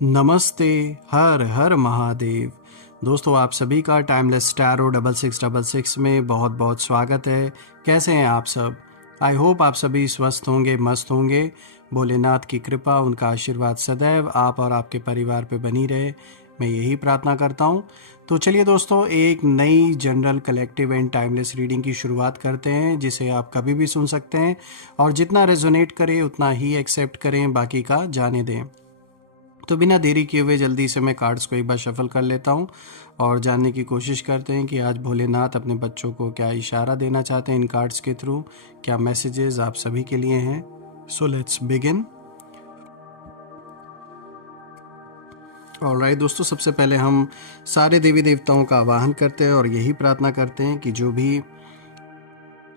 नमस्ते। हर हर महादेव। दोस्तों, आप सभी का टाइमलेस टैरो 6666 में बहुत बहुत स्वागत है। कैसे हैं आप सब? आई होप आप सभी स्वस्थ होंगे, मस्त होंगे। भोलेनाथ की कृपा, उनका आशीर्वाद सदैव आप और आपके परिवार पे बनी रहे, मैं यही प्रार्थना करता हूँ। तो चलिए दोस्तों, एक नई general collective and timeless reading की शुरुआत करते हैं, जिसे आप कभी भी सुन सकते हैं और जितना रेजोनेट करे उतना ही एक्सेप्ट करें, बाकी का जाने दें। तो बिना देरी किए हुए जल्दी से मैं कार्ड्स को एक बार शफल कर लेता हूँ और जानने की कोशिश करते हैं कि आज भोलेनाथ अपने बच्चों को क्या इशारा देना चाहते हैं इन कार्ड्स के थ्रू, क्या मैसेजेस आप सभी के लिए हैं। So let's begin. ऑलराइट दोस्तों, सबसे पहले हम सारे देवी देवताओं का आवाहन करते हैं और यही प्रार्थना करते हैं कि जो भी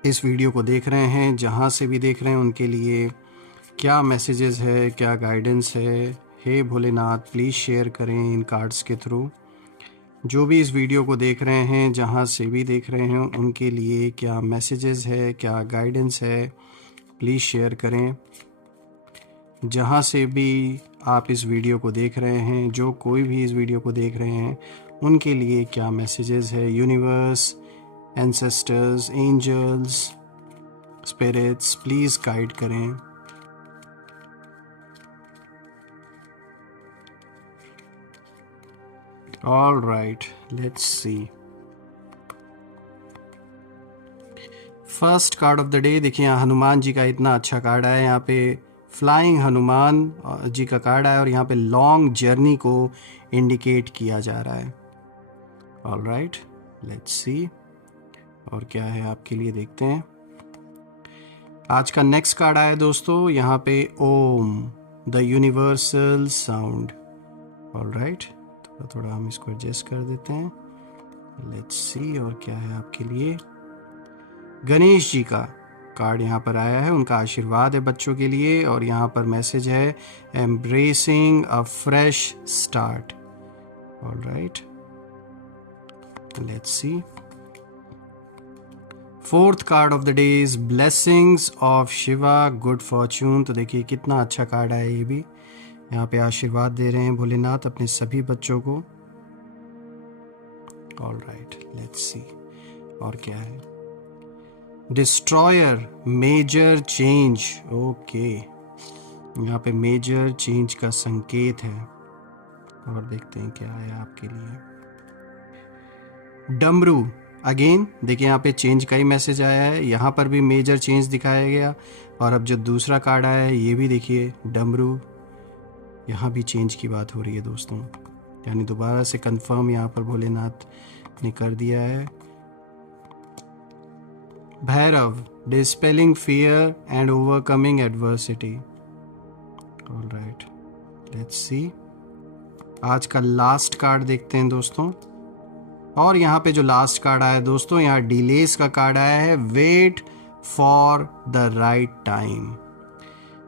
इस वीडियो को देख रहे हैं, जहाँ से भी देख रहे हैं, उनके लिए क्या मैसेजेस है, क्या गाइडेंस है। हे भोलेनाथ, प्लीज़ शेयर करें इन कार्ड्स के थ्रू। जो भी इस वीडियो को देख रहे हैं, जहाँ से भी देख रहे हैं, उनके लिए क्या मैसेजेस है, क्या गाइडेंस है, प्लीज़ शेयर करें। जहाँ से भी आप इस वीडियो को देख रहे हैं, जो कोई भी इस वीडियो को देख रहे हैं, उनके लिए क्या मैसेजेस है। Universe, ancestors, angels, spirits, please guide करें। All right, let's see. First card of the day, देखिए यहाँ हनुमान जी का इतना अच्छा कार्ड आया। यहाँ पे फ्लाइंग हनुमान जी का कार्ड आया और यहाँ पे लॉन्ग जर्नी को इंडिकेट किया जा रहा है। ऑल राइट, लेट्स सी और क्या है आपके लिए, देखते हैं। आज का नेक्स्ट कार्ड आया दोस्तों, यहाँ पे Om, the universal sound. All right, थोड़ा थोड़ा हम इसको एडजस्ट कर देते हैं। लेट्स सी और क्या है आपके लिए। गणेश जी का कार्ड यहाँ पर आया है, उनका आशीर्वाद है बच्चों के लिए और यहाँ पर मैसेज है embracing a fresh start. All right, let's see. Fourth card of the day is blessings of Shiva, good fortune. तो देखिए कितना अच्छा कार्ड आया ये भी। यहाँ पे आशीर्वाद दे रहे हैं भोलेनाथ अपने सभी बच्चों को। ऑल राइट, लेट्स सी और क्या है। Destroyer, major change. ओके, यहाँ पे मेजर चेंज का संकेत है और देखते हैं क्या है आपके लिए। डमरू, अगेन देखिए यहाँ पे चेंज का ही मैसेज आया है, यहाँ पर भी मेजर चेंज दिखाया गया और अब जो दूसरा कार्ड आया है ये भी देखिए डमरू, यहाँ भी चेंज की बात हो रही है दोस्तों। यानी दोबारा से कंफर्म यहाँ पर भोलेनाथ ने कर दिया है। Bhairav, dispelling fear and overcoming adversity. All right, let's see. आज का लास्ट कार्ड देखते हैं दोस्तों और यहाँ पे जो लास्ट कार्ड आया है दोस्तों, यहाँ डिलेस का कार्ड आया है, wait for the right time.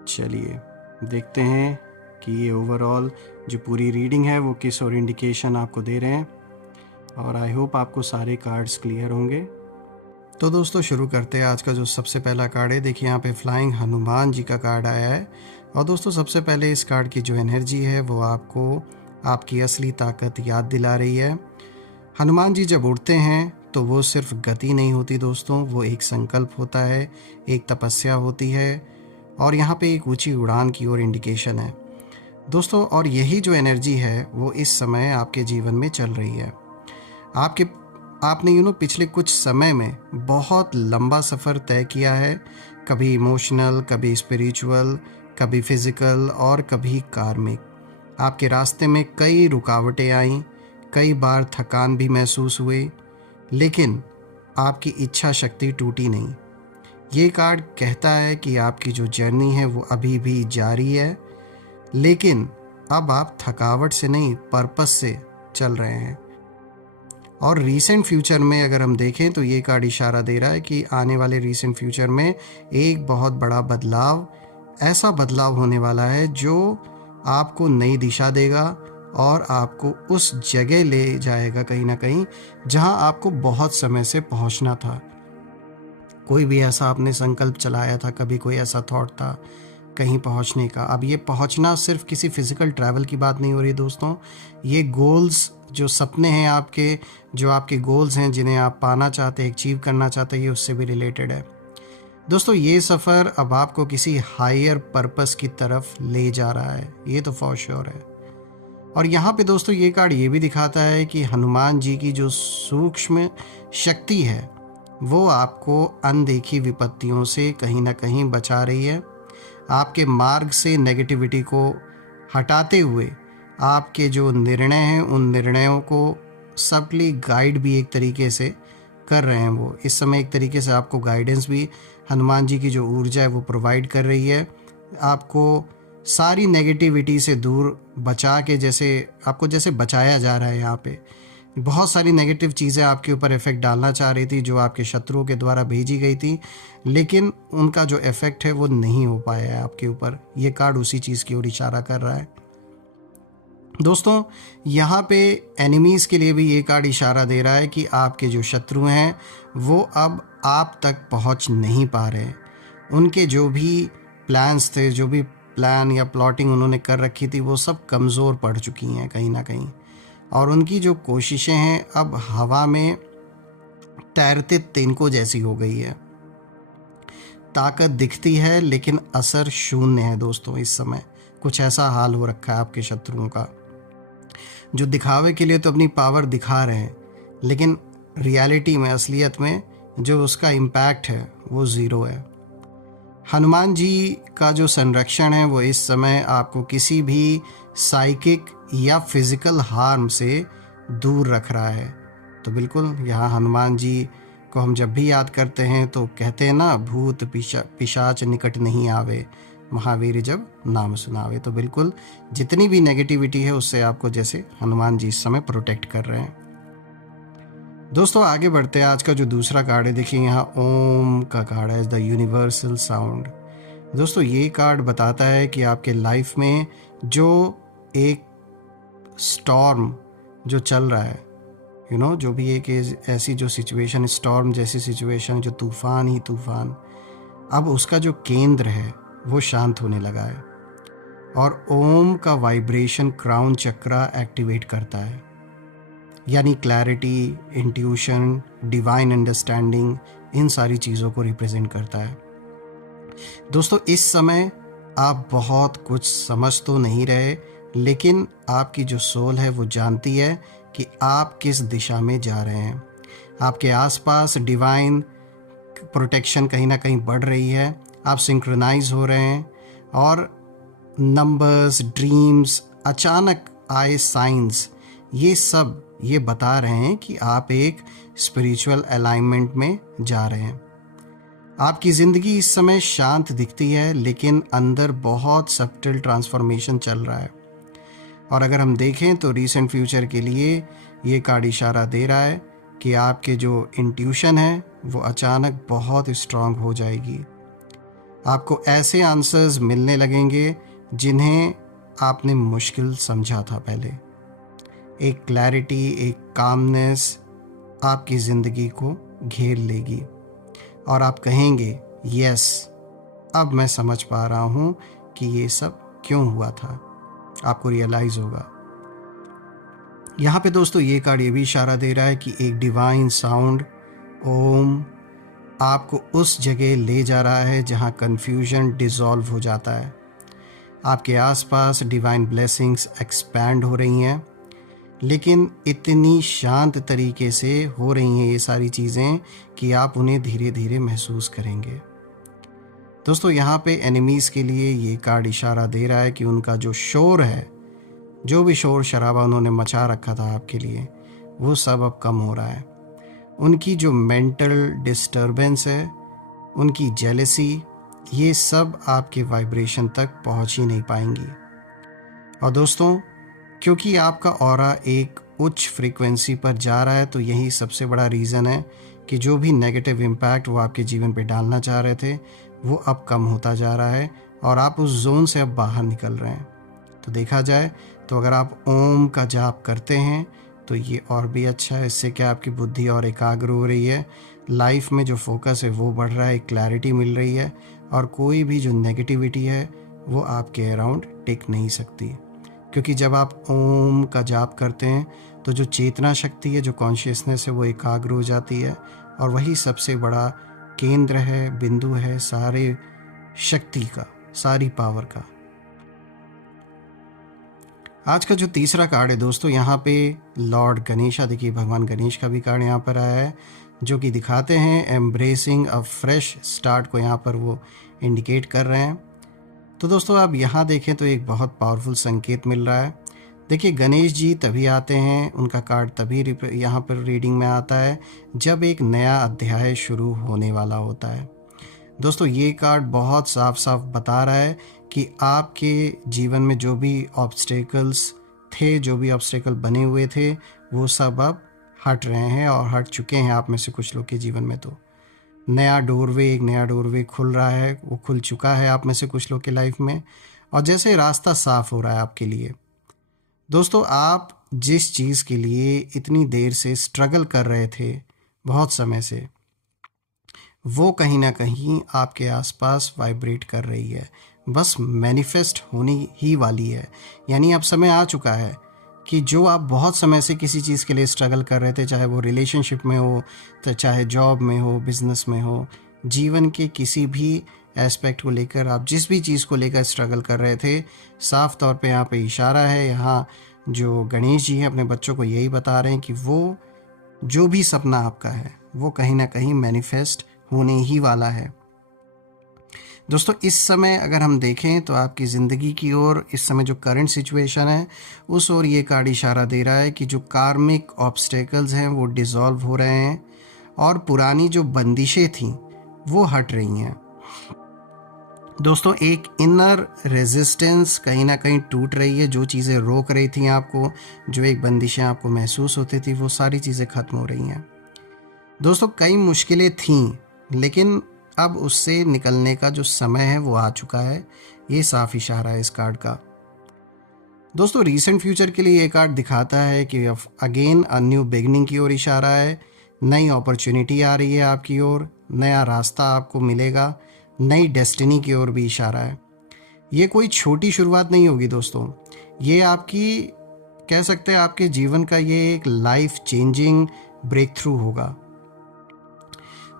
चलिए देखते हैं कि ये ओवरऑल जो पूरी रीडिंग है वो किस और इंडिकेशन आपको दे रहे हैं और आई होप आपको सारे कार्ड्स क्लियर होंगे। तो दोस्तों शुरू करते हैं। आज का जो सबसे पहला कार्ड है, देखिए यहाँ पे फ्लाइंग हनुमान जी का कार्ड आया है और दोस्तों सबसे पहले इस कार्ड की जो एनर्जी है वो आपको आपकी असली ताकत याद दिला रही है। हनुमान जी जब उड़ते हैं तो वो सिर्फ गति नहीं होती दोस्तों, वो एक संकल्प होता है, एक तपस्या होती है और यहाँ पे एक ऊंची उड़ान की ओर इंडिकेशन है दोस्तों। और यही जो एनर्जी है वो इस समय आपके जीवन में चल रही है। आपने पिछले कुछ समय में बहुत लंबा सफ़र तय किया है, कभी इमोशनल, कभी स्पिरिचुअल, कभी फिज़िकल और कभी कार्मिक। आपके रास्ते में कई रुकावटें आईं, कई बार थकान भी महसूस हुई, लेकिन आपकी इच्छा शक्ति टूटी नहीं। ये कार्ड कहता है कि आपकी जो जर्नी है वो अभी भी जारी है, लेकिन अब आप थकावट से नहीं, पर्पस से चल रहे हैं। और रीसेंट फ्यूचर में अगर हम देखें तो ये कार्ड इशारा दे रहा है कि आने वाले रीसेंट फ्यूचर में एक बहुत बड़ा बदलाव, ऐसा बदलाव होने वाला है जो आपको नई दिशा देगा और आपको उस जगह ले जाएगा कहीं ना कहीं जहां आपको बहुत समय से पहुंचना था। कोई भी ऐसा आपने संकल्प चलाया था, कभी कोई ऐसा थॉट था, कहीं पहुंचने का। अब ये पहुंचना सिर्फ किसी फिज़िकल ट्रैवल की बात नहीं हो रही दोस्तों, ये गोल्स, जो सपने हैं आपके, जो आपके गोल्स हैं जिन्हें आप पाना चाहते हैं, अचीव करना चाहते हैं, ये उससे भी रिलेटेड है दोस्तों। ये सफ़र अब आपको किसी हायर पर्पस की तरफ ले जा रहा है, ये तो फॉर श्योर है। और यहाँ पे दोस्तों ये कार्ड ये भी दिखाता है कि हनुमान जी की जो सूक्ष्म शक्ति है वो आपको अनदेखी विपत्तियों से कहीं ना कहीं बचा रही है। आपके मार्ग से नेगेटिविटी को हटाते हुए आपके जो निर्णय हैं उन निर्णयों को सबली गाइड भी एक तरीके से कर रहे हैं। वो इस समय एक तरीके से आपको गाइडेंस भी हनुमान जी की जो ऊर्जा है वो प्रोवाइड कर रही है, आपको सारी नेगेटिविटी से दूर बचा के, जैसे आपको जैसे बचाया जा रहा है। यहाँ पे बहुत सारी नेगेटिव चीज़ें आपके ऊपर इफ़ेक्ट डालना चाह रही थी जो आपके शत्रुओं के द्वारा भेजी गई थी, लेकिन उनका जो इफ़ेक्ट है वो नहीं हो पाया है आपके ऊपर। ये कार्ड उसी चीज़ की ओर इशारा कर रहा है दोस्तों। यहाँ पे एनिमीज़ के लिए भी ये कार्ड इशारा दे रहा है कि आपके जो शत्रु हैं वो अब आप तक पहुँच नहीं पा रहे। उनके जो भी प्लान्स थे, जो भी प्लान या प्लॉटिंग उन्होंने कर रखी थी, वो सब कमज़ोर पड़ चुकी हैं कहीं ना कहीं, और उनकी जो कोशिशें हैं अब हवा में तैरते तिनकों जैसी हो गई है। ताकत दिखती है लेकिन असर शून्य है दोस्तों। इस समय कुछ ऐसा हाल हो रखा है आपके शत्रुओं का, जो दिखावे के लिए तो अपनी पावर दिखा रहे हैं, लेकिन रियलिटी में, असलियत में जो उसका इम्पैक्ट है वो ज़ीरो है। हनुमान जी का जो संरक्षण है वो इस समय आपको किसी भी साइकिक या फिज़िकल हार्म से दूर रख रहा है। तो बिल्कुल यहाँ हनुमान जी को हम जब भी याद करते हैं तो कहते हैं ना, भूत पिशाच निकट नहीं आवे, महावीर जब नाम सुनावे। तो बिल्कुल जितनी भी नेगेटिविटी है उससे आपको जैसे हनुमान जी इस समय प्रोटेक्ट कर रहे हैं। दोस्तों आगे बढ़ते हैं। आज का जो दूसरा कार्ड है, देखिए यहाँ ओम का कार्ड है, द यूनिवर्सल साउंड। दोस्तों ये कार्ड बताता है कि आपके लाइफ में जो एक स्टॉर्म जो चल रहा है, जो भी एक ऐसी जो सिचुएशन, स्टॉर्म जैसी सिचुएशन, जो तूफान ही तूफान, अब उसका जो केंद्र है वो शांत होने लगा है। और ओम का वाइब्रेशन क्राउन चक्रा एक्टिवेट करता है, यानी क्लैरिटी, इंट्यूशन, डिवाइन अंडरस्टैंडिंग, इन सारी चीज़ों को रिप्रेजेंट करता है। दोस्तों इस समय आप बहुत कुछ समझ तो नहीं रहे, लेकिन आपकी जो सोल है वो जानती है कि आप किस दिशा में जा रहे हैं। आपके आसपास डिवाइन प्रोटेक्शन कहीं ना कहीं बढ़ रही है, आप सिंक्रोनाइज हो रहे हैं, और नंबर्स, ड्रीम्स, अचानक आए साइंस, ये बता रहे हैं कि आप एक स्पिरिचुअल अलाइनमेंट में जा रहे हैं। आपकी ज़िंदगी इस समय शांत दिखती है, लेकिन अंदर बहुत सब्टल ट्रांसफॉर्मेशन चल रहा है। और अगर हम देखें तो रीसेंट फ्यूचर के लिए ये कार्ड इशारा दे रहा है कि आपके जो इंट्यूशन है वो अचानक बहुत स्ट्रांग हो जाएगी। आपको ऐसे आंसर्स मिलने लगेंगे जिन्हें आपने मुश्किल समझा था पहले। एक क्लैरिटी, एक कामनेस आपकी ज़िंदगी को घेर लेगी और आप कहेंगे, यस, अब मैं समझ पा रहा हूँ कि ये सब क्यों हुआ था। आपको रियलाइज़ होगा। यहाँ पे दोस्तों ये कार्ड ये भी इशारा दे रहा है कि एक डिवाइन साउंड ओम आपको उस जगह ले जा रहा है जहाँ कन्फ्यूजन डिसॉल्व हो जाता है। आपके आसपास डिवाइन ब्लेसिंग्स एक्सपैंड हो रही हैं, लेकिन इतनी शांत तरीके से हो रही हैं ये सारी चीज़ें कि आप उन्हें धीरे धीरे महसूस करेंगे। दोस्तों यहाँ पे एनिमीज़ के लिए ये कार्ड इशारा दे रहा है कि उनका जो शोर है, जो भी शोर शराबा उन्होंने मचा रखा था आपके लिए, वो सब अब कम हो रहा है। उनकी जो मेंटल डिस्टर्बेंस है, उनकी जेलसी, ये सब आपके वाइब्रेशन तक पहुंच ही नहीं पाएंगी। और दोस्तों क्योंकि आपका ऑरा एक उच्च फ्रीक्वेंसी पर जा रहा है, तो यही सबसे बड़ा रीज़न है कि जो भी नेगेटिव इम्पैक्ट वो आपके जीवन पे डालना चाह रहे थे वो अब कम होता जा रहा है और आप उस जोन से अब बाहर निकल रहे हैं। तो देखा जाए तो अगर आप ओम का जाप करते हैं तो ये और भी अच्छा है। इससे क्या आपकी बुद्धि और एकाग्र हो रही है, लाइफ में जो फोकस है वो बढ़ रहा है, क्लैरिटी मिल रही है, और कोई भी जो नेगेटिविटी है वो आपके अराउंड टिक नहीं सकती, क्योंकि जब आप ओम का जाप करते हैं तो जो चेतना शक्ति है, जो कॉन्शियसनेस है, वो एकाग्र हो जाती है, और वही सबसे बड़ा केंद्र है, बिंदु है सारे शक्ति का, सारी पावर का। आज का जो तीसरा कार्ड है दोस्तों, यहाँ पे लॉर्ड गणेशा, देखिए भगवान गणेश का भी कार्ड यहाँ पर आया है, जो कि दिखाते हैं एम्ब्रेसिंग अ फ्रेश स्टार्ट को यहाँ पर वो इंडिकेट कर रहे हैं। तो दोस्तों आप यहाँ देखें तो एक बहुत पावरफुल संकेत मिल रहा है। देखिए गणेश जी तभी आते हैं, उनका कार्ड तभी यहाँ पर रीडिंग में आता है जब एक नया अध्याय शुरू होने वाला होता है। दोस्तों ये कार्ड बहुत साफ साफ बता रहा है कि आपके जीवन में जो भी ऑब्स्टेकल्स थे, जो भी ऑब्स्टेकल बने हुए थे, वो सब अब हट रहे हैं और हट चुके हैं आप में से कुछ लोग के जीवन में। तो नया डोरवे, एक नया डोरवे खुल रहा है, वो खुल चुका है आप में से कुछ लोग के लाइफ में, और जैसे रास्ता साफ हो रहा है आपके लिए। दोस्तों आप जिस चीज़ के लिए इतनी देर से स्ट्रगल कर रहे थे, बहुत समय से, वो कहीं ना कहीं आपके आसपास वाइब्रेट कर रही है, बस मैनिफेस्ट होनी ही वाली है। यानी अब समय आ चुका है कि जो आप बहुत समय से किसी चीज़ के लिए स्ट्रगल कर रहे थे, चाहे वो रिलेशनशिप में हो, तो चाहे जॉब में हो, बिजनेस में हो, जीवन के किसी भी एस्पेक्ट को लेकर आप जिस भी चीज़ को लेकर स्ट्रगल कर रहे थे, साफ तौर पे यहाँ पे इशारा है। यहाँ जो गणेश जी हैं अपने बच्चों को यही बता रहे हैं कि वो जो भी सपना आपका है वो कहीं ना कहीं मैनिफेस्ट होने ही वाला है। दोस्तों इस समय अगर हम देखें तो आपकी ज़िंदगी की ओर इस समय जो करंट सिचुएशन है उस ओर ये कार्ड इशारा दे रहा है कि जो कार्मिक ऑब्स्टेकल्स हैं वो डिसॉल्व हो रहे हैं और पुरानी जो बंदिशें थीं वो हट रही हैं। दोस्तों एक इनर रेजिस्टेंस कहीं ना कहीं टूट रही है, जो चीज़ें रोक रही थी आपको, जो एक बंदिशें आपको महसूस होती थी, वो सारी चीज़ें ख़त्म हो रही हैं। दोस्तों कई मुश्किलें थीं, लेकिन अब उससे निकलने का जो समय है वो आ चुका है, ये साफ इशारा है इस कार्ड का। दोस्तों रीसेंट फ्यूचर के लिए ये कार्ड दिखाता है कि अगेन अ न्यू बिगनिंग की ओर इशारा है, नई अपॉर्चुनिटी आ रही है आपकी ओर, नया रास्ता आपको मिलेगा, नई डेस्टिनी की ओर भी इशारा है। ये कोई छोटी शुरुआत नहीं होगी दोस्तों, ये आपकी कह सकते हैं आपके जीवन का ये एक लाइफ चेंजिंग ब्रेक थ्रू होगा।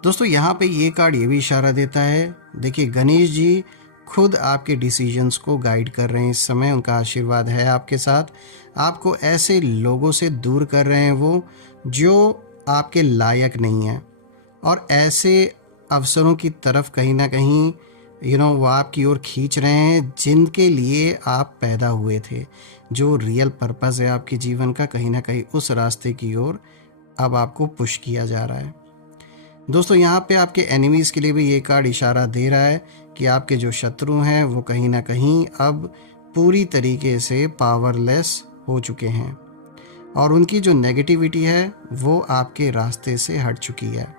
दोस्तों यहाँ पे ये कार्ड ये भी इशारा देता है, देखिए गणेश जी खुद आपके डिसीजंस को गाइड कर रहे हैं इस समय, उनका आशीर्वाद है आपके साथ, आपको ऐसे लोगों से दूर कर रहे हैं वो जो आपके लायक नहीं हैं, और ऐसे अवसरों की तरफ कहीं ना कहीं वो आपकी ओर खींच रहे हैं जिनके लिए आप पैदा हुए थे, जो रियल पर्पस है आपके जीवन का, कहीं ना कहीं उस रास्ते की ओर अब आपको पुश किया जा रहा है। दोस्तों यहाँ पे आपके एनिमीज़ के लिए भी ये कार्ड इशारा दे रहा है कि आपके जो शत्रु हैं वो कहीं ना कहीं अब पूरी तरीके से पावरलेस हो चुके हैं और उनकी जो नेगेटिविटी है वो आपके रास्ते से हट चुकी है।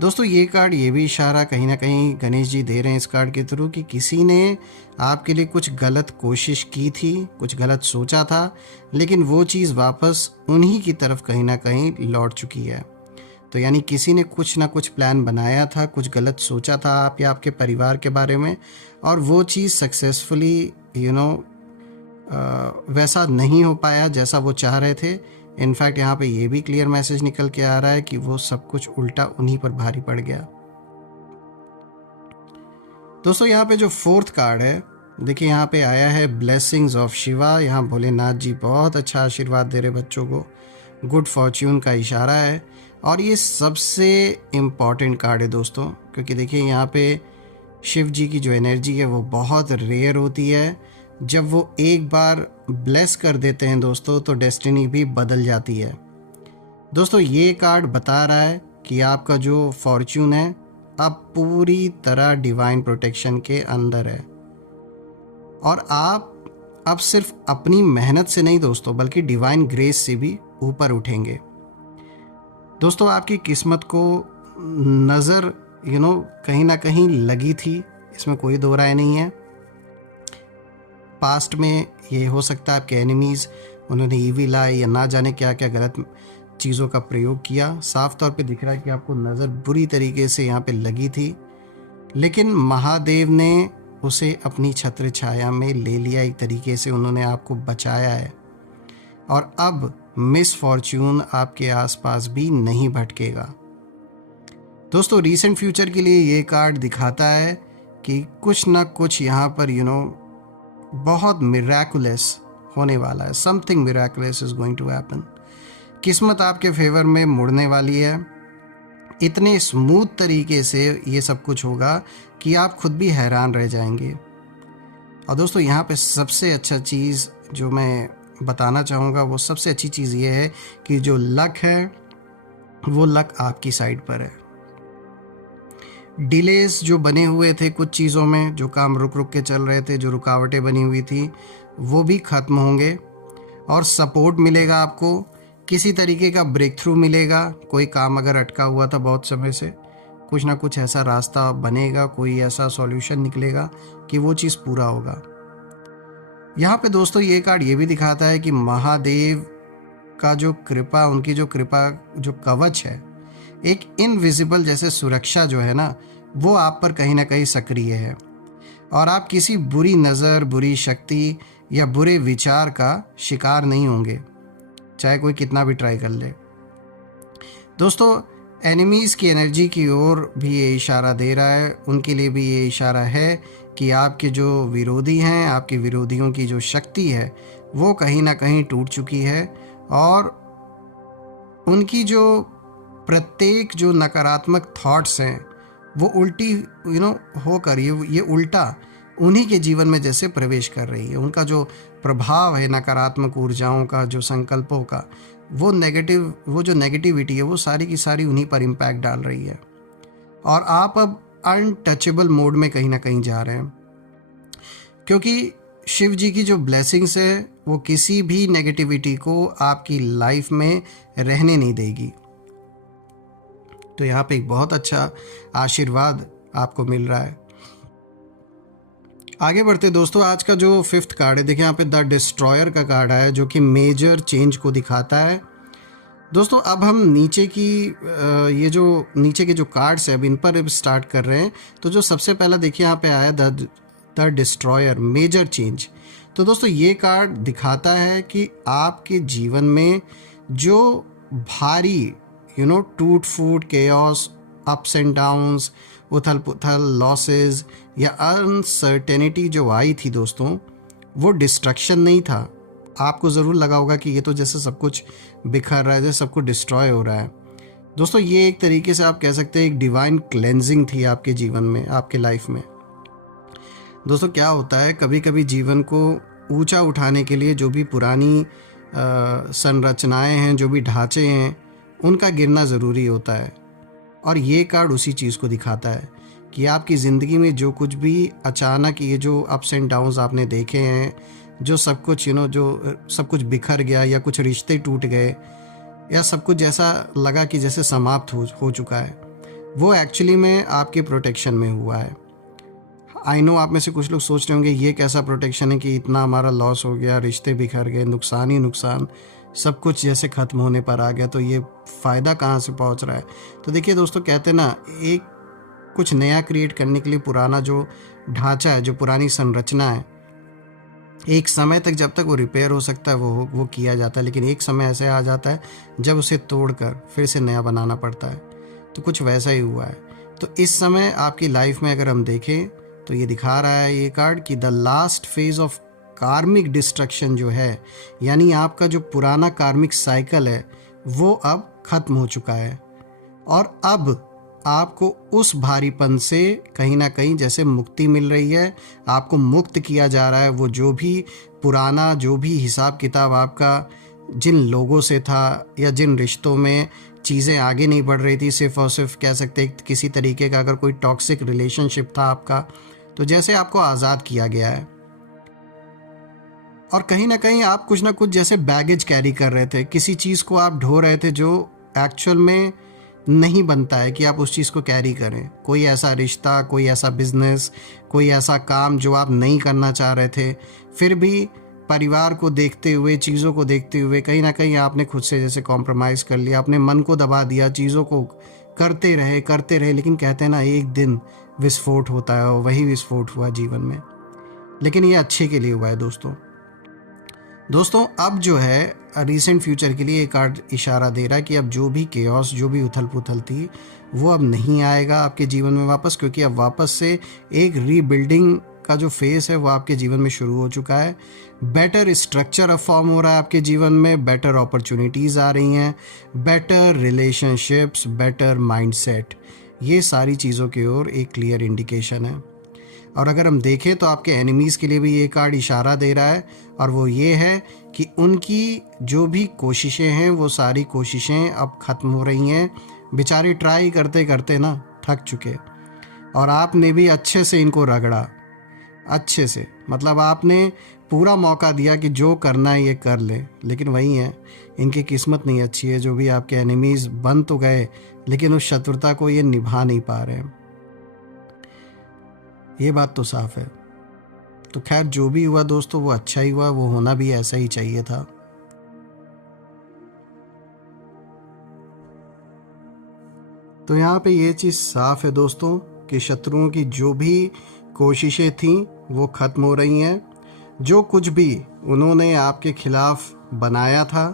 दोस्तों ये कार्ड ये भी इशारा कहीं ना कहीं गणेश जी दे रहे हैं इस कार्ड के थ्रू कि किसी ने आपके लिए कुछ गलत कोशिश की थी, कुछ गलत सोचा था, लेकिन वो चीज़ वापस उन्हीं की तरफ कहीं ना कहीं लौट चुकी है। तो यानी किसी ने कुछ ना कुछ प्लान बनाया था, कुछ गलत सोचा था आप या आपके परिवार के बारे में, और वो चीज़ सक्सेसफुली वैसा नहीं हो पाया जैसा वो चाह रहे थे। इनफैक्ट यहाँ पे ये भी क्लियर मैसेज निकल के आ रहा है कि वो सब कुछ उल्टा उन्हीं पर भारी पड़ गया। दोस्तों यहाँ पे जो फोर्थ कार्ड है, देखिए यहाँ पे आया है ब्लेसिंग्स ऑफ शिवा। यहाँ भोलेनाथ जी बहुत अच्छा आशीर्वाद दे रहे बच्चों को, गुड फॉर्च्यून का इशारा है, और ये सबसे इम्पॉर्टेंट कार्ड है दोस्तों, क्योंकि देखिए यहाँ पे शिव जी की जो एनर्जी है वो बहुत रेयर होती है। जब वो एक बार ब्लेस कर देते हैं दोस्तों तो डेस्टिनी भी बदल जाती है। दोस्तों ये कार्ड बता रहा है कि आपका जो फॉर्च्यून है अब पूरी तरह डिवाइन प्रोटेक्शन के अंदर है, और आप अब सिर्फ अपनी मेहनत से नहीं दोस्तों, बल्कि डिवाइन ग्रेस से भी ऊपर उठेंगे। दोस्तों आपकी किस्मत को नज़र कहीं ना कहीं लगी थी, इसमें कोई दो राय नहीं है। पास्ट में ये हो सकता है आपके एनिमीज़, उन्होंने ईविल आई या ना जाने क्या क्या गलत चीज़ों का प्रयोग किया। साफ तौर पे दिख रहा है कि आपको नज़र बुरी तरीके से यहाँ पे लगी थी, लेकिन महादेव ने उसे अपनी छत्र छाया में ले लिया, एक तरीके से उन्होंने आपको बचाया है, और अब मिस फॉर्च्यून आपके आसपास भी नहीं भटकेगा। दोस्तों रीसेंट फ्यूचर के लिए ये कार्ड दिखाता है कि कुछ ना कुछ यहाँ पर बहुत मिराकुलस होने वाला है। Something miraculous is going to happen. किस्मत आपके फेवर में मुड़ने वाली है। इतने स्मूथ तरीके से ये सब कुछ होगा कि आप खुद भी हैरान रह जाएंगे। और दोस्तों यहाँ पे सबसे अच्छा चीज़ जो मैं बताना चाहूँगा, वो सबसे अच्छी चीज़ ये है कि जो लक है वो लक आपकी साइड पर है। डिलेस जो बने हुए थे कुछ चीज़ों में, जो काम रुक रुक के चल रहे थे, जो रुकावटें बनी हुई थी, वो भी ख़त्म होंगे और सपोर्ट मिलेगा आपको। किसी तरीके का ब्रेक थ्रू मिलेगा। कोई काम अगर अटका हुआ था बहुत समय से, कुछ ना कुछ ऐसा रास्ता बनेगा, कोई ऐसा सॉल्यूशन निकलेगा कि वो चीज़ पूरा होगा। यहाँ पे दोस्तों ये कार्ड ये भी दिखाता है कि महादेव का जो कृपा, उनकी जो कृपा, जो कवच है, एक इनविजिबल जैसे सुरक्षा जो है ना, वो आप पर कहीं ना कहीं सक्रिय है और आप किसी बुरी नज़र, बुरी शक्ति या बुरे विचार का शिकार नहीं होंगे, चाहे कोई कितना भी ट्राई कर ले। दोस्तों एनिमीज़ की एनर्जी की ओर भी ये इशारा दे रहा है, उनके लिए भी ये इशारा है कि आपके जो विरोधी हैं, आपके विरोधियों की जो शक्ति है वो कहीं ना कहीं टूट चुकी है और उनकी जो प्रत्येक जो नकारात्मक थॉट्स हैं वो उल्टी होकर ये उल्टा उन्हीं के जीवन में जैसे प्रवेश कर रही है। उनका जो प्रभाव है नकारात्मक ऊर्जाओं का, जो संकल्पों का, वो जो नेगेटिविटी है वो सारी की सारी उन्हीं पर इम्पैक्ट डाल रही है और आप अब अनटचेबल मोड में कहीं ना कहीं जा रहे हैं, क्योंकि शिव जी की जो ब्लेसिंग्स है वो किसी भी नेगेटिविटी को आपकी लाइफ में रहने नहीं देगी। तो यहाँ पे एक बहुत अच्छा आशीर्वाद आपको मिल रहा है। आगे बढ़ते दोस्तों, आज का जो 5th कार्ड है, देखिए यहाँ पे द डिस्ट्रॉयर का कार्ड आया है जो कि मेजर चेंज को दिखाता है। दोस्तों अब हम नीचे के जो कार्ड्स है अब इन पर स्टार्ट कर रहे हैं। तो जो सबसे पहला देखिए यहाँ पे आया द डिस्ट्रॉयर, मेजर चेंज। तो दोस्तों ये कार्ड दिखाता है कि आपके जीवन में जो भारी टूट फूट, केओस, अप्स एंड डाउन्स, उथल पुथल, लॉसेस या अनसर्टेनिटी जो आई थी दोस्तों, वो डिस्ट्रक्शन नहीं था। आपको ज़रूर लगा होगा कि ये तो जैसे सब कुछ बिखर रहा है, जैसे सब कुछ डिस्ट्रॉय हो रहा है। दोस्तों ये एक तरीके से आप कह सकते हैं एक डिवाइन क्लेंजिंग थी आपके जीवन में, आपके लाइफ में। दोस्तों क्या होता है, कभी कभी जीवन को ऊंचा उठाने के लिए जो भी पुरानी संरचनाएं हैं, जो भी ढांचे हैं, उनका गिरना ज़रूरी होता है। और ये कार्ड उसी चीज़ को दिखाता है कि आपकी ज़िंदगी में जो कुछ भी अचानक ये जो अप्स एंड डाउन्स आपने देखे हैं, जो सब कुछ जो सब कुछ बिखर गया या कुछ रिश्ते टूट गए या सब कुछ जैसा लगा कि जैसे समाप्त हो चुका है, वो एक्चुअली में आपके प्रोटेक्शन में हुआ है। आई नो आप में से कुछ लोग सोच रहे होंगे ये कैसा प्रोटेक्शन है कि इतना हमारा लॉस हो गया, रिश्ते बिखर गए, नुकसान ही नुकसान, सब कुछ जैसे ख़त्म होने पर आ गया, तो ये फ़ायदा कहाँ से पहुँच रहा है। तो देखिए दोस्तों, कहते हैं ना, एक कुछ नया क्रिएट करने के लिए पुराना जो ढांचा है, जो पुरानी संरचना है, एक समय तक जब तक वो रिपेयर हो सकता है वो किया जाता है, लेकिन एक समय ऐसे आ जाता है जब उसे तोड़कर फिर से नया बनाना पड़ता है। तो कुछ वैसा ही हुआ है। तो इस समय आपकी लाइफ में अगर हम देखें तो ये दिखा रहा है ये कार्ड कि द लास्ट फेज ऑफ कार्मिक डिस्ट्रक्शन जो है, यानी आपका जो पुराना कार्मिक साइकिल है वो अब ख़त्म हो चुका है और अब आपको उस भारीपन से कहीं ना कहीं जैसे मुक्ति मिल रही है। आपको मुक्त किया जा रहा है। वो जो भी पुराना जो भी हिसाब किताब आपका जिन लोगों से था या जिन रिश्तों में चीज़ें आगे नहीं बढ़ रही थी, सिर्फ और सिर्फ कह सकते किसी तरीके का अगर कोई टॉक्सिक रिलेशनशिप था आपका, तो जैसे आपको आज़ाद किया गया है। और कहीं ना कहीं आप कुछ ना कुछ जैसे बैगेज कैरी कर रहे थे, किसी चीज़ को आप ढो रहे थे जो एक्चुअल में नहीं बनता है कि आप उस चीज़ को कैरी करें। कोई ऐसा रिश्ता, कोई ऐसा बिजनेस, कोई ऐसा काम जो आप नहीं करना चाह रहे थे, फिर भी परिवार को देखते हुए, चीज़ों को देखते हुए कहीं ना कहीं आपने खुद से जैसे कॉम्प्रोमाइज़ कर लिया, अपने मन को दबा दिया, चीज़ों को करते रहे, लेकिन कहते हैं ना एक दिन विस्फोट होता है, और वही विस्फोट हुआ जीवन में, लेकिन ये अच्छे के लिए हुआ है दोस्तों। अब जो है रिसेंट फ्यूचर के लिए एक कार्ड इशारा दे रहा है कि अब जो भी केओस, जो भी उथल पुथल थी, वो अब नहीं आएगा आपके जीवन में वापस, क्योंकि अब वापस से एक रीबिल्डिंग का जो फेस है वो आपके जीवन में शुरू हो चुका है। बेटर स्ट्रक्चर अब फॉर्म हो रहा है आपके जीवन में, बेटर अपॉर्चुनिटीज़ आ रही हैं, बेटर रिलेशनशिप्स, बेटर माइंडसेट, ये सारी चीज़ों की ओर एक क्लियर इंडिकेशन है। और अगर हम देखें तो आपके एनिमीज़ के लिए भी ये कार्ड इशारा दे रहा है, और वो ये है कि उनकी जो भी कोशिशें हैं वो सारी कोशिशें अब ख़त्म हो रही हैं। बेचारे ट्राई करते करते ना थक चुके, और आपने भी अच्छे से इनको रगड़ा, अच्छे से, मतलब आपने पूरा मौका दिया कि जो करना है ये कर ले, लेकिन वही है, इनकी किस्मत नहीं अच्छी है। जो भी आपके एनिमीज़ बन तो गए, लेकिन उस शत्रुता को ये निभा नहीं पा रहे हैं, ये बात तो साफ है। तो खैर जो भी हुआ दोस्तों वो अच्छा ही हुआ, वो होना भी ऐसा ही चाहिए था। तो यहाँ पे ये चीज़ साफ है दोस्तों कि शत्रुओं की जो भी कोशिशें थीं वो ख़त्म हो रही हैं। जो कुछ भी उन्होंने आपके खिलाफ बनाया था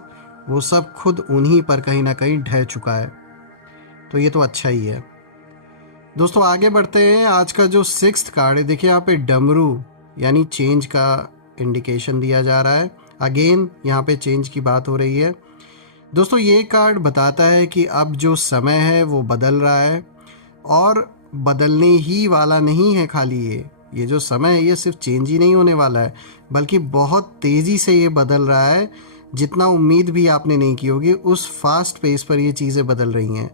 वो सब खुद उन्हीं पर कहीं ना कहीं ढह चुका है, तो ये तो अच्छा ही है। दोस्तों आगे बढ़ते हैं। आज का जो 6th कार्ड है, देखिए यहाँ पे डमरू यानी चेंज का इंडिकेशन दिया जा रहा है। अगेन यहाँ पे चेंज की बात हो रही है दोस्तों। ये कार्ड बताता है कि अब जो समय है वो बदल रहा है, और बदलने ही वाला नहीं है खाली ये जो समय है ये सिर्फ चेंज ही नहीं होने वाला है, बल्कि बहुत तेज़ी से ये बदल रहा है। जितना उम्मीद भी आपने नहीं की होगी उस फास्ट पेस पर ये चीज़ें बदल रही हैं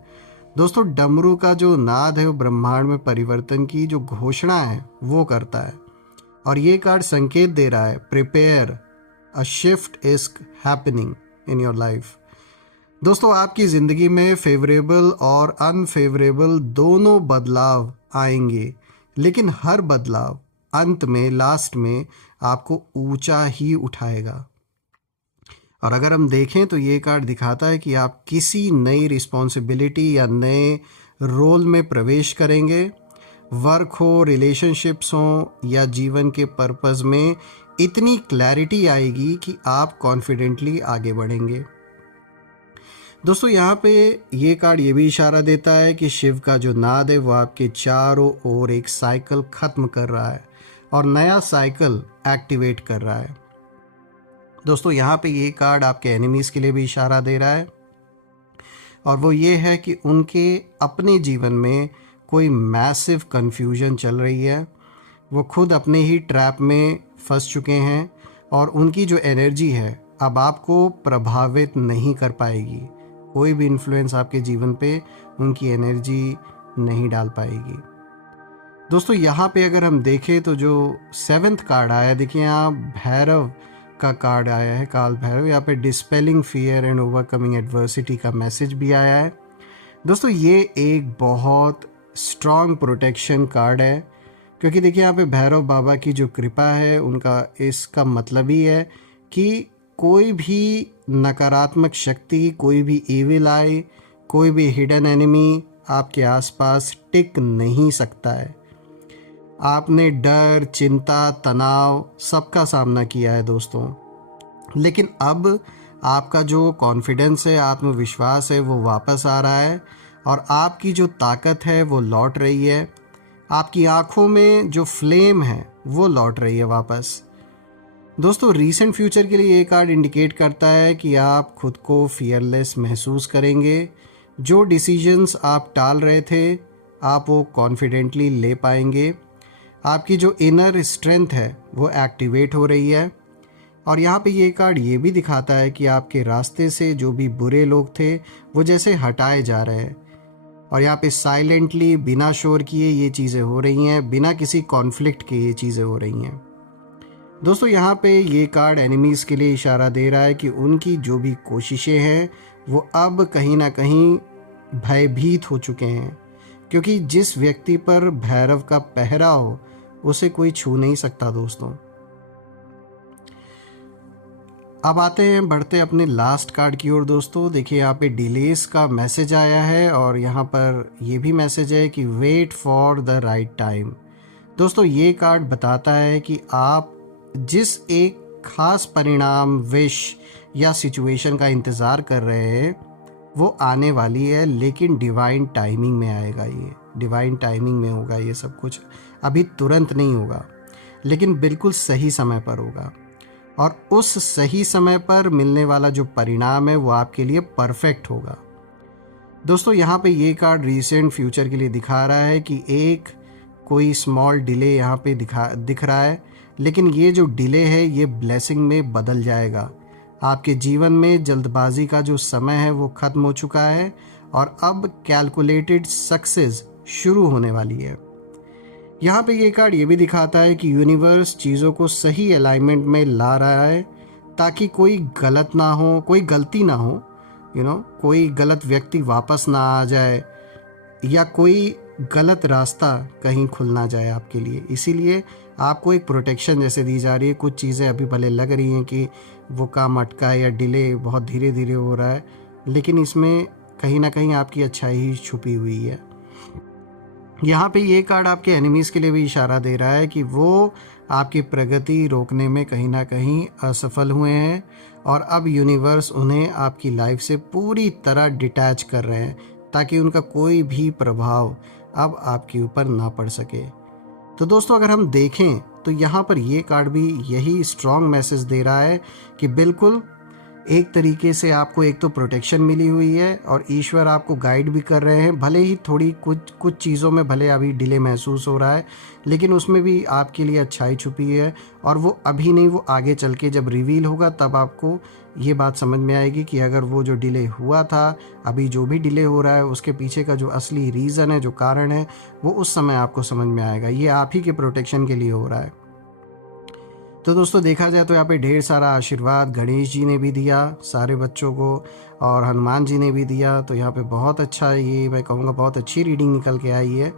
दोस्तों। डमरू का जो नाद है वो ब्रह्मांड में परिवर्तन की जो घोषणा है वो करता है, और ये कार्ड संकेत दे रहा है prepare, a shift is happening in your life. दोस्तों आपकी ज़िंदगी में फेवरेबल और अनफेवरेबल दोनों बदलाव आएंगे, लेकिन हर बदलाव अंत में, लास्ट में आपको ऊंचा ही उठाएगा। और अगर हम देखें तो ये कार्ड दिखाता है कि आप किसी नई रिस्पॉन्सिबिलिटी या नए रोल में प्रवेश करेंगे। वर्क हो, रिलेशनशिप्स हो, या जीवन के पर्पस में इतनी क्लैरिटी आएगी कि आप कॉन्फिडेंटली आगे बढ़ेंगे। दोस्तों यहाँ पे ये कार्ड ये भी इशारा देता है कि शिव का जो नाद है वो आपके चारों ओर एक साइकिल ख़त्म कर रहा है और नया साइकिल एक्टिवेट कर रहा है। दोस्तों यहाँ पे ये कार्ड आपके एनिमीज़ के लिए भी इशारा दे रहा है, और वो ये है कि उनके अपने जीवन में कोई मैसिव कन्फ्यूजन चल रही है। वो खुद अपने ही ट्रैप में फंस चुके हैं, और उनकी जो एनर्जी है अब आपको प्रभावित नहीं कर पाएगी। कोई भी इन्फ्लुएंस आपके जीवन पे उनकी एनर्जी नहीं डाल पाएगी। दोस्तों यहाँ पे अगर हम देखें तो जो 7th कार्ड आया, देखिए यहाँ भैरव का कार्ड आया है, काल भैरव। यहाँ पे डिस्पेलिंग फियर एंड ओवरकमिंग एडवर्सिटी का मैसेज भी आया है। दोस्तों ये एक बहुत स्ट्रॉन्ग प्रोटेक्शन कार्ड है, क्योंकि देखिए यहाँ पे भैरव बाबा की जो कृपा है उनका, इसका मतलब ही है कि कोई भी नकारात्मक शक्ति, कोई भी इविल आई, कोई भी हिडन एनिमी आपके आसपास टिक नहीं सकता है। आपने डर, चिंता, तनाव सबका सामना किया है दोस्तों, लेकिन अब आपका जो कॉन्फिडेंस है, आत्मविश्वास है, वो वापस आ रहा है, और आपकी जो ताकत है वो लौट रही है। आपकी आंखों में जो फ्लेम है वो लौट रही है वापस। दोस्तों रीसेंट फ्यूचर के लिए ये कार्ड इंडिकेट करता है कि आप खुद को फियरलेस महसूस करेंगे। जो डिसीजंस आप टाल रहे थे आप वो कॉन्फिडेंटली ले पाएंगे। आपकी जो इनर स्ट्रेंथ है वो एक्टिवेट हो रही है, और यहाँ पे ये कार्ड ये भी दिखाता है कि आपके रास्ते से जो भी बुरे लोग थे वो जैसे हटाए जा रहे हैं, और यहाँ पे साइलेंटली बिना शोर किए ये चीज़ें हो रही हैं, बिना किसी कॉन्फ्लिक्ट के ये चीज़ें हो रही हैं। दोस्तों यहाँ पे ये कार्ड एनिमीज़ के लिए इशारा दे रहा है कि उनकी जो भी कोशिशें हैं वो अब कहीं ना कहीं भयभीत हो चुके हैं, क्योंकि जिस व्यक्ति पर भैरव का पहरा हो उसे कोई छू नहीं सकता दोस्तों। अब आते हैं, बढ़ते अपने लास्ट कार्ड की ओर दोस्तों। देखिए यहाँ पे डिलेस का मैसेज आया है और यहाँ पर ये भी मैसेज है कि wait for the right time. दोस्तों ये कार्ड बताता है कि आप जिस एक खास परिणाम, विश या सिचुएशन का इंतज़ार कर रहे हैं वो आने वाली है, लेकिन डिवाइन टाइमिंग में आएगा। ये डिवाइन टाइमिंग में होगा, ये सब कुछ अभी तुरंत नहीं होगा, लेकिन बिल्कुल सही समय पर होगा। और उस सही समय पर मिलने वाला जो परिणाम है वो आपके लिए परफेक्ट होगा। दोस्तों यहाँ पे ये कार्ड रीसेंट फ्यूचर के लिए दिखा रहा है कि एक कोई स्मॉल डिले यहाँ पे दिख रहा है, लेकिन ये जो डिले है ये ब्लेसिंग में बदल जाएगा। आपके जीवन में जल्दबाजी का जो समय है वो ख़त्म हो चुका है और अब कैलकुलेटेड सक्सेस शुरू होने वाली है। यहाँ पे ये कार्ड ये भी दिखाता है कि यूनिवर्स चीज़ों को सही अलाइनमेंट में ला रहा है ताकि कोई गलत ना हो, कोई गलती ना हो, कोई गलत व्यक्ति वापस ना आ जाए या कोई गलत रास्ता कहीं खुल ना जाए आपके लिए। इसीलिए आपको एक प्रोटेक्शन जैसे दी जा रही है। कुछ चीज़ें अभी भले लग रही हैं कि वो काम अटका है या डिले बहुत धीरे धीरे हो रहा है, लेकिन इसमें कहीं ना कहीं आपकी अच्छाई ही छुपी हुई है। यहाँ पे ये कार्ड आपके एनिमीज़ के लिए भी इशारा दे रहा है कि वो आपकी प्रगति रोकने में कहीं ना कहीं असफल हुए हैं और अब यूनिवर्स उन्हें आपकी लाइफ से पूरी तरह डिटैच कर रहे हैं ताकि उनका कोई भी प्रभाव अब आपके ऊपर ना पड़ सके। तो दोस्तों अगर हम देखें तो यहाँ पर ये कार्ड भी यही स्ट्रॉन्ग मैसेज दे रहा है कि बिल्कुल एक तरीके से आपको एक तो प्रोटेक्शन मिली हुई है और ईश्वर आपको गाइड भी कर रहे हैं। भले ही थोड़ी कुछ चीज़ों में भले अभी डिले महसूस हो रहा है, लेकिन उसमें भी आपके लिए अच्छाई छुपी है और वो अभी नहीं, वो आगे चल के जब रिवील होगा तब आपको ये बात समझ में आएगी कि अगर वो जो डिले हुआ था, अभी जो भी डिले हो रहा है, उसके पीछे का जो असली रीज़न है, जो कारण है, वो उस समय आपको समझ में आएगा। ये आप ही के प्रोटेक्शन के लिए हो रहा है। तो दोस्तों देखा जाए तो यहाँ पे ढेर सारा आशीर्वाद गणेश जी ने भी दिया सारे बच्चों को और हनुमान जी ने भी दिया। तो यहाँ पे बहुत अच्छा, ये मैं कहूँगा बहुत अच्छी रीडिंग निकल के आई है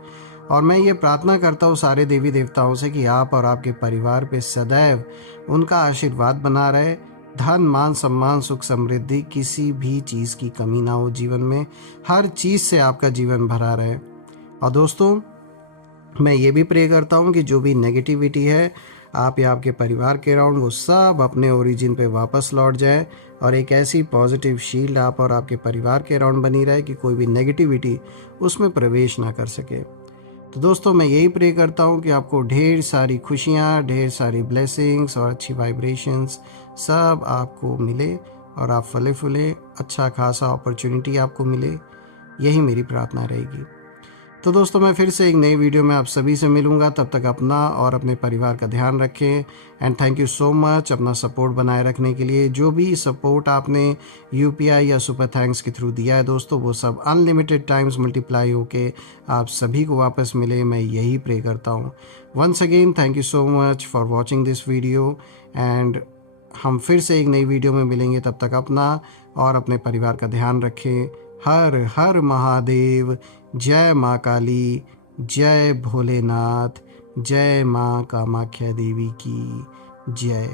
और मैं ये प्रार्थना करता हूँ सारे देवी देवताओं से कि आप और आपके परिवार पे सदैव उनका आशीर्वाद बना रहे। धन, मान, सम्मान, सुख, समृद्धि, किसी भी चीज़ की कमी ना हो जीवन में, हर चीज़ से आपका जीवन भरा रहे। और दोस्तों मैं ये भी प्रे करता हूँ कि जो भी नेगेटिविटी है आप या आपके परिवार के अराउंड, वो सब अपने ओरिजिन पे वापस लौट जाए और एक ऐसी पॉजिटिव शील्ड आप और आपके परिवार के अराउंड बनी रहे कि कोई भी नेगेटिविटी उसमें प्रवेश ना कर सके। तो दोस्तों मैं यही प्रे करता हूँ कि आपको ढेर सारी खुशियाँ, ढेर सारी ब्लेसिंग्स और अच्छी वाइब्रेशंस सब आपको मिले और आप फले फूले, अच्छा खासा अपॉर्चुनिटी आपको मिले, यही मेरी प्रार्थना रहेगी। तो दोस्तों मैं फिर से एक नई वीडियो में आप सभी से मिलूंगा। तब तक अपना और अपने परिवार का ध्यान रखें and thank you so much अपना सपोर्ट बनाए रखने के लिए। जो भी सपोर्ट आपने यूपीआई या सुपर थैंक्स के थ्रू दिया है दोस्तों, वो सब अनलिमिटेड टाइम्स मल्टीप्लाई होके आप सभी को वापस मिले, मैं यही प्रे करता हूँ। Once again thank you so much for watching this video and हम फिर से एक नई वीडियो में मिलेंगे। तब तक अपना और अपने परिवार का ध्यान रखें। हर हर महादेव। जय माँ काली, जय भोलेनाथ, जय माँ कामाख्या देवी की जय।